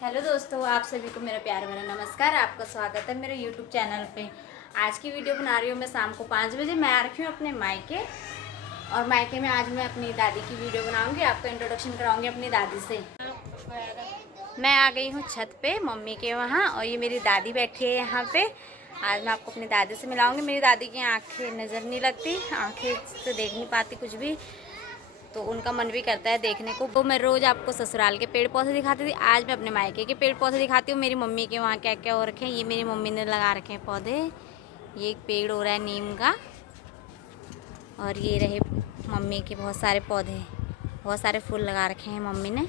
Hello दोस्तों, आप सभी को मेरा प्यार भरा नमस्कार। आपका स्वागत है मेरे यूट्यूब चैनल पे। आज की वीडियो बना रही हूँ मैं शाम को 5 बजे। मैं आ रखी हूँ अपने मायके, और मायके में आज मैं अपनी दादी की वीडियो बनाऊंगी। आपका इंट्रोडक्शन कराऊंगी अपनी दादी से। मैं आ गई हूँ छत पे मम्मी के वहाँ, और ये मेरी दादी बैठी है यहाँ पे। आज मैं आपको अपनी दादी से मिलाऊंगी। मेरी दादी की आँखें नज़र नहीं लगती, आँखें से देख नहीं पाती कुछ भी, तो उनका मन भी करता है देखने को। तो मैं रोज़ आपको ससुराल के पेड़ पौधे दिखाती थी, आज मैं अपने मायके के पेड़ पौधे दिखाती हूँ। मेरी मम्मी के वहाँ क्या क्या हो रखे हैं, ये मेरी मम्मी ने लगा रखे हैं पौधे। ये एक पेड़ हो रहा है नीम का, और ये रहे मम्मी के बहुत सारे पौधे, बहुत सारे फूल लगा रखे हैं मम्मी ने।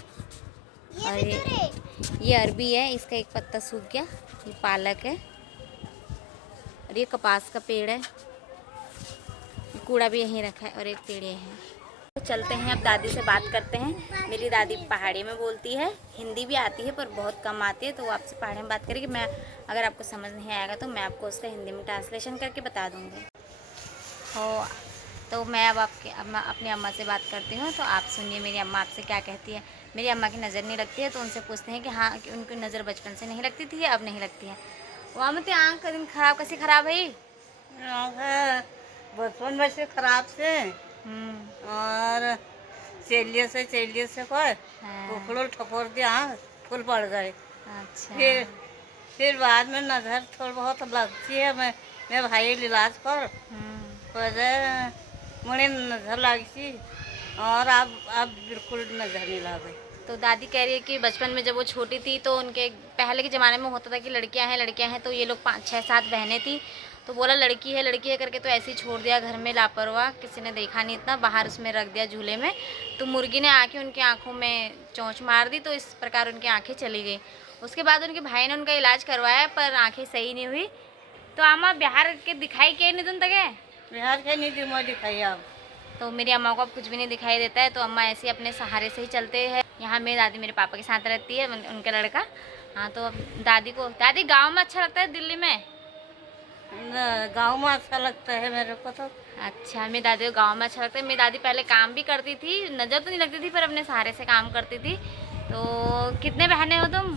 और ये अरबी है, इसका एक पत्ता सूख गया। ये पालक है, और ये कपास का पेड़ है। कूड़ा भी यहीं रखा है, और एक पेड़ ये है। तो चलते हैं, अब दादी से बात करते हैं। मेरी दादी पहाड़ी में बोलती है, हिंदी भी आती है पर बहुत कम आती है, तो वो आपसे पहाड़ी में बात करेगी। मैं अगर आपको समझ नहीं आएगा तो मैं आपको उसका हिंदी में ट्रांसलेशन करके बता दूँगी। तो मैं अब अपनी अम्मा से बात करती हूँ, तो आप सुनिए मेरी अम्मा आपसे क्या कहती है। मेरी अम्मा की नज़र नहीं लगती है, तो उनसे पूछते हैं कि हाँ, कि उनकी नज़र बचपन से नहीं लगती थी या अब नहीं लगती है। वहाँ मत आँख का दिन खराब कैसे खराब है? बचपन में से खराब से और चेलिए से कोई उखड़ो ठपोर दिया फूल पड़ गए। अच्छा। फिर बाद में नजर थोड़ा बहुत लगती है। मैं भाई इलाज कर मुझे नजर लगी, और अब बिल्कुल नजर नहीं लगे। तो दादी कह रही है कि बचपन में जब वो छोटी थी तो उनके पहले के ज़माने में होता था कि लड़कियां हैं, तो ये लोग 5-6-7 बहनें थी, तो बोला लड़की है करके, तो ऐसे ही छोड़ दिया घर में लापरवाह। किसी ने देखा नहीं, इतना बाहर उसमें रख दिया झूले में, तो मुर्गी ने आके उनकी आँखों में चोंच मार दी, तो इस प्रकार उनकी आँखें चली गई। उसके बाद उनके भाई ने उनका इलाज करवाया, पर आँखें सही नहीं हुई। तो आमा बिहार के दिखाई के नहीं तुम तक? बिहार के नहीं दिखाई अब। तो मेरी अम्मा को अब कुछ भी नहीं दिखाई देता है, तो अम्मा ऐसे ही अपने सहारे से ही चलते हैं। यहाँ मेरी दादी मेरे पापा के साथ रहती है, उनका लड़का। हाँ, तो अब दादी गांव में अच्छा लगता है दिल्ली में? गाँव में अच्छा लगता है मेरे को तो। अच्छा, मेरी दादी को गांव में अच्छा लगता है। मेरी दादी पहले काम भी करती थी, नज़र तो नहीं लगती थी, पर अपने सहारे से काम करती थी। तो कितने बहनें हो तुम?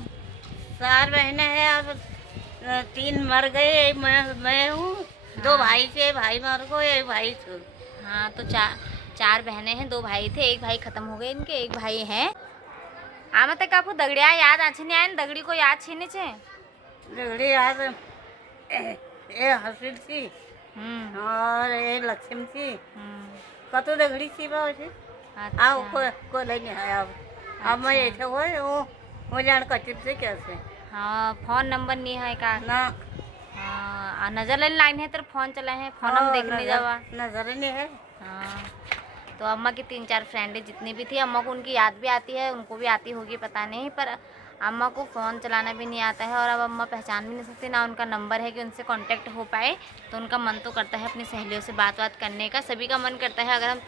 4 बहनें हैं, अब 3 मर गए, मैं हूँ। हाँ। 2 भाई थे, भाई मर गए, एक भाई थे। हाँ, तो चार बहनें हैं, 2 भाई थे, एक भाई खत्म हो गए इनके, एक भाई हैं। आमा तक आपको दगड़िया याद आछे नहीं आए? दगड़ी को याद छीने छे? दगड़ी याद ये हसीन थी और ये लक्ष्मी थी। कतो दगड़ी थी बाबू। अच्छा। को नहीं है अब मैं ऐसे वो जान कच्चे से कैसे। हाँ, फोन नंबर नहीं है का ना। हाँ, नजर लेने लाइन है तो फोन चला है, फोन हम देखने जावा। नजर नहीं है। हाँ, तो अम्मा की 3-4 फ्रेंडें जितनी भी थी, अम्मा को उनकी याद भी आती है, उनको भी आती होगी पता नहीं, पर अम्मा को फ़ोन चलाना भी नहीं आता है, और अब अम्मा पहचान भी नहीं सकती, ना उनका नंबर है कि उनसे कांटेक्ट हो पाए। तो उनका मन तो करता है अपनी सहेलियों से बात करने का, सभी का मन करता है। अगर हम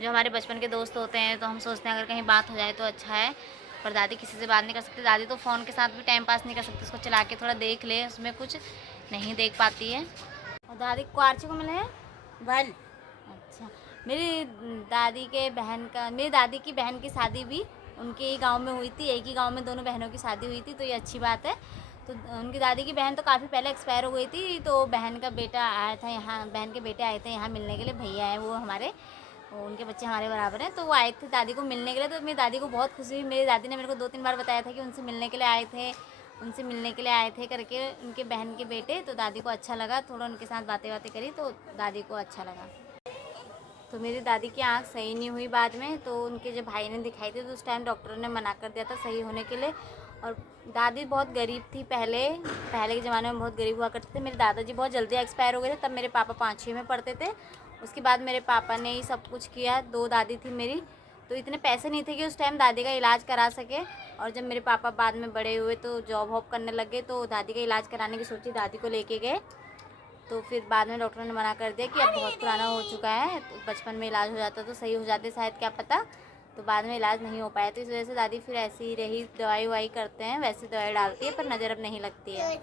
जो हमारे बचपन के दोस्त होते हैं, तो हम सोचते हैं अगर कहीं बात हो जाए तो अच्छा है, पर दादी किसी से बात नहीं कर सकती। दादी तो फ़ोन के साथ भी टाइम पास नहीं कर सकती, उसको चला के थोड़ा देख ले, उसमें कुछ नहीं देख पाती है। और दादी को आर्ची को मिले हैं बल। अच्छा। मेरी दादी की बहन की शादी भी उनके ही गांव में हुई थी, एक ही गांव में दोनों बहनों की शादी हुई थी, तो ये अच्छी बात है। तो उनकी दादी की बहन तो काफ़ी पहले एक्सपायर हो गई थी, तो बहन का बेटा आया था यहाँ, बहन के बेटे आए थे यहाँ मिलने के लिए। भैया है वो हमारे, उनके बच्चे हमारे बराबर हैं, तो वो आए थे दादी को मिलने के लिए। तो मेरी दादी को बहुत खुशी हुई। मेरी दादी ने मेरे को 2-3 बार बताया था कि उनसे मिलने के लिए आए थे करके, उनके बहन के बेटे। तो दादी को अच्छा लगा, थोड़ा उनके साथ बातें करी, तो दादी को अच्छा लगा। तो मेरी दादी की आंख सही नहीं हुई बाद में, तो उनके जब भाई ने दिखाई थी, तो उस टाइम डॉक्टरों ने मना कर दिया था सही होने के लिए। और दादी बहुत गरीब थी, पहले के ज़माने में बहुत गरीब हुआ करते थे। मेरे दादाजी बहुत जल्दी एक्सपायर हो गए थे, तब मेरे पापा 5-6 में पढ़ते थे। उसके बाद मेरे पापा ने ही सब कुछ किया। 2 दादी थी मेरी, तो इतने पैसे नहीं थे कि उस टाइम दादी का इलाज करा सके। और जब मेरे पापा बाद में बड़े हुए तो जॉब वॉब करने लगे, तो दादी का इलाज कराने की सोची, दादी को लेके गए, तो फिर बाद में डॉक्टरों ने मना कर दिया कि अब बहुत पुराना हो चुका है, तो बचपन में इलाज हो जाता तो सही हो जाते शायद, क्या पता। तो बाद में इलाज नहीं हो पाया, तो इस वजह से दादी फिर ऐसी ही रही, दवाई करते हैं, वैसे दवाई डालती है, पर नज़र अब नहीं लगती है।